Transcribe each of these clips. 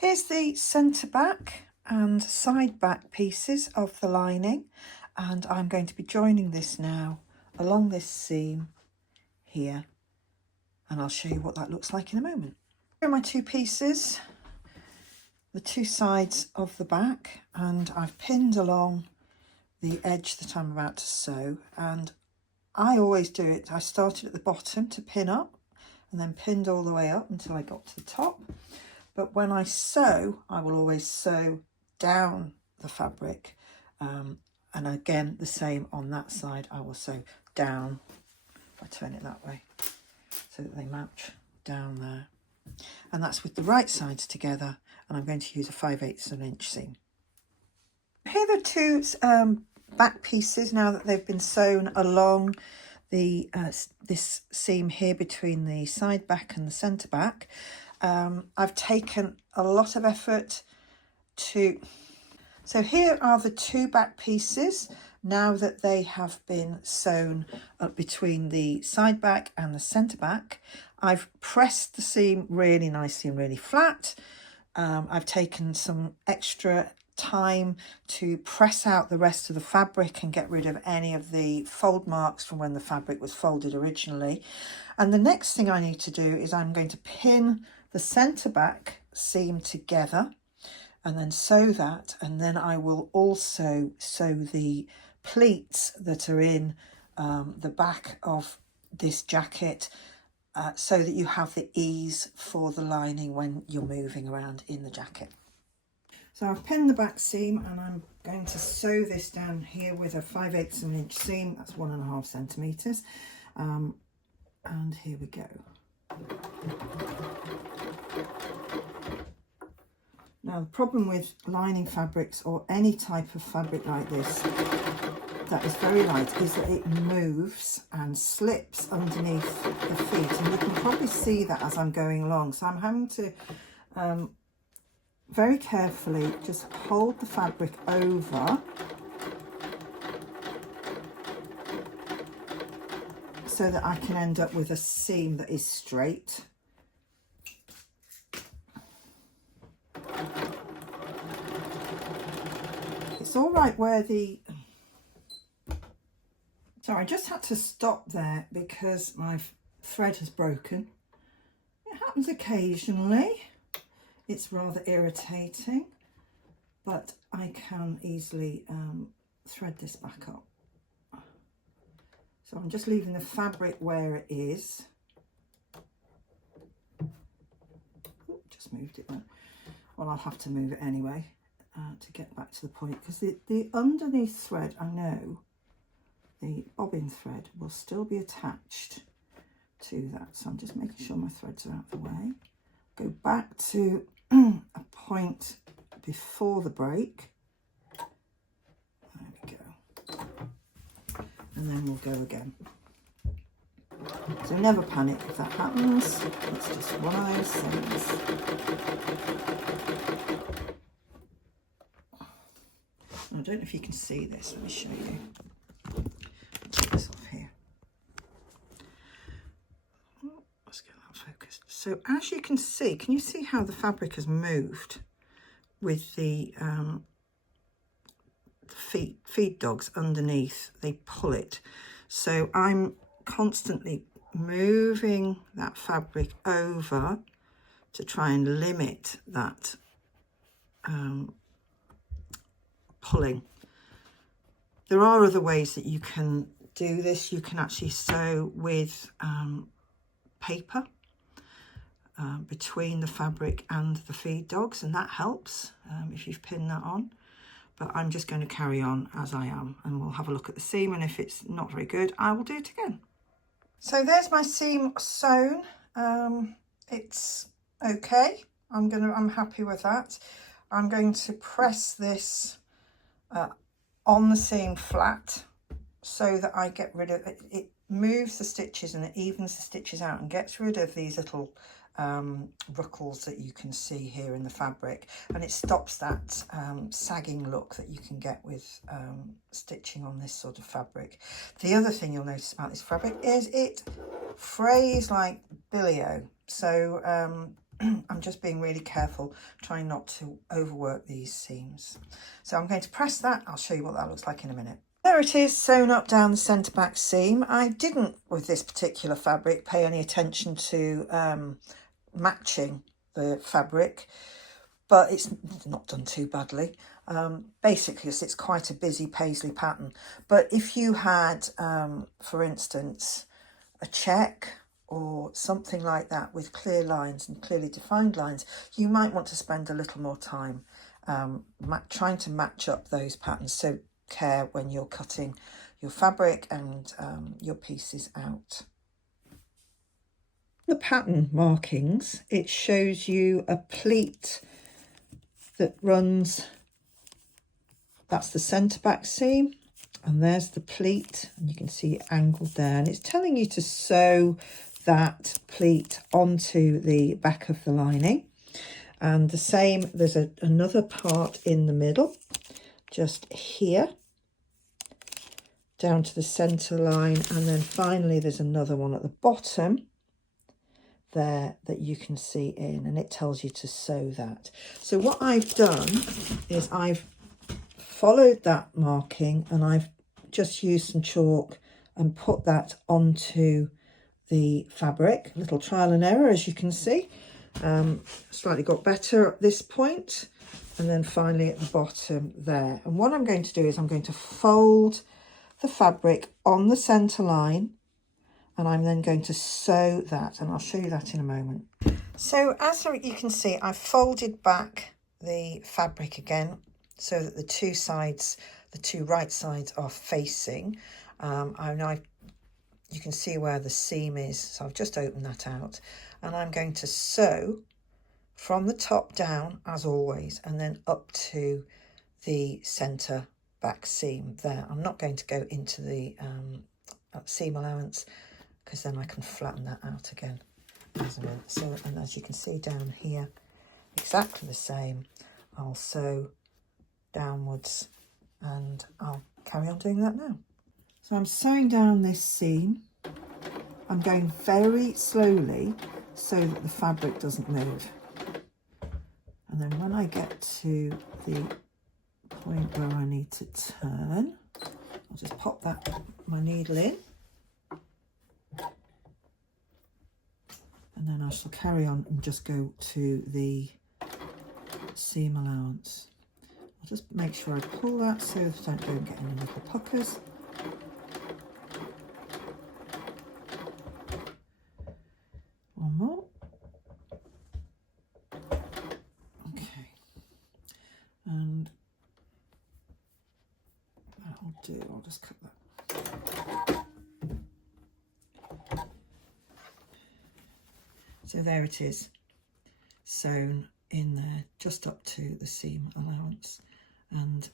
Here's the centre back and side back pieces of the lining, and I'm going to be joining this now along this seam here, and I'll show you what that looks like in a moment. Here are my two pieces, the two sides of the back, and I've pinned along the edge that I'm about to sew, and I always do it. I started at the bottom to pin up and then pinned all the way up until I got to the top. But when I sew, I will always sew down the fabric. And again, the same on that side. I will sew down, if I turn it that way, so that they match down there. And that's with the right sides together. And I'm going to use a 5/8 of an inch seam. Here are the two back pieces now that they've been sewn along the this seam here between the side back and the centre back. I've taken a lot of effort to... So here are the two back pieces now that they have been sewn between the side back and the centre back. I've pressed the seam really nicely and really flat. I've taken some extra time to press out the rest of the fabric and get rid of any of the fold marks from when the fabric was folded originally. And the next thing I need to do is I'm going to pin the centre back seam together and then sew that, and then I will also sew the pleats that are in the back of this jacket so that you have the ease for the lining when you're moving around in the jacket. So I've pinned the back seam and I'm going to sew this down here with a 5/8 of an inch seam. That's 1.5 centimetres. And here we go. Now, the problem with lining fabrics or any type of fabric like this that is very light is that it moves and slips underneath the feet, and you can probably see that as I'm going along. So I'm having to very carefully just hold the fabric over so that I can end up with a seam that is straight. It's all right where the... So I just had to stop there because my thread has broken. It happens occasionally. It's rather irritating, but I can easily thread this back up. So I'm just leaving the fabric where it is. Ooh, just moved it there. Well, I'll have to move it anyway to get back to the point, because the underneath thread, I know the bobbin thread will still be attached to that. So I'm just making sure my threads are out of the way. Go back to a point before the break. There we go. And then we'll go again. So never panic if that happens. It's just one of those things. I don't know if you can see this. Let me show you. Take this off here. Oh, let's get that focused. So as you can you see how the fabric has moved with the feed dogs underneath? They pull it. So I'm constantly moving that fabric over to try and limit that pulling. There are other ways that you can do this. You can actually sew with paper between the fabric and the feed dogs, and that helps if you've pinned that on. But I'm just going to carry on as I am, and we'll have a look at the seam, and if it's not very good, I will do it again. So there's my seam sewn. It's okay. I'm happy with that. I'm going to press this on the seam flat so that I get rid of it. It moves the stitches and it evens the stitches out and gets rid of these little ruckles that you can see here in the fabric, and it stops that sagging look that you can get with stitching on this sort of fabric. The other thing you'll notice about this fabric is it frays like billy-o. So I'm just being really careful, trying not to overwork these seams. So I'm going to press that. I'll show you what that looks like in a minute. There it is, sewn up down the centre back seam. I didn't, with this particular fabric, pay any attention to matching the fabric, but it's not done too badly. Basically, it's quite a busy paisley pattern. But if you had, for instance, a check or something like that with clear lines and clearly defined lines, you might want to spend a little more time trying to match up those patterns. So care when you're cutting your fabric and your pieces out. The pattern markings, it shows you a pleat that runs, that's the centre back seam, and there's the pleat, and you can see it angled there, and it's telling you to sew that pleat onto the back of the lining. And the same, there's another part in the middle, just here, down to the centre line, and then finally there's another one at the bottom there that you can see in, and it tells you to sew that. So what I've done is I've followed that marking, and I've just used some chalk and put that onto the fabric. A little trial and error, as you can see. Slightly got better at this point, and then finally at the bottom there. And what I'm going to do is I'm going to fold the fabric on the centre line, and I'm then going to sew that, and I'll show you that in a moment. So as you can see, I've folded back the fabric again so that the two sides, the two right sides, are facing. You can see where the seam is, so I've just opened that out, and I'm going to sew from the top down as always, and then up to the centre back seam there. I'm not going to go into the seam allowance, because then I can flatten that out again. So, and as you can see down here, exactly the same. I'll sew downwards, and I'll carry on doing that now. So I'm sewing down this seam. I'm going very slowly so that the fabric doesn't move. And then when I get to the point where I need to turn, I'll just pop my needle in, and then I shall carry on and just go to the seam allowance. I'll just make sure I pull that so that I don't get any little puckers. One more. Okay, and that'll do. I'll just cut that. So there it is, sewn in there just up to the seam allowance, and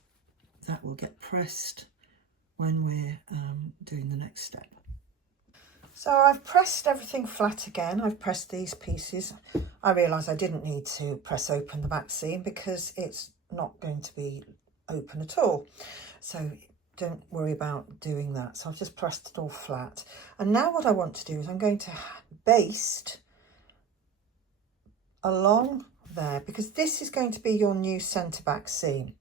that will get pressed when we're doing the next step. So I've pressed everything flat again. I've pressed these pieces. I realised I didn't need to press open the back seam because it's not going to be open at all. So don't worry about doing that. So I've just pressed it all flat. And now what I want to do is I'm going to baste along there, because this is going to be your new centre back seam.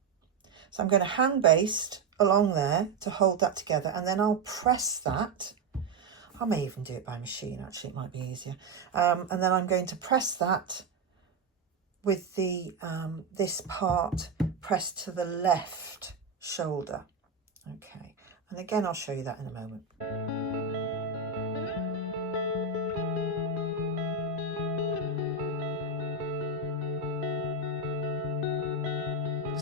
So I'm going to hand baste along there to hold that together, and then I'll press that. I may even do it by machine, actually, it might be easier. And then I'm going to press that with the this part pressed to the left shoulder. Okay, and again I'll show you that in a moment.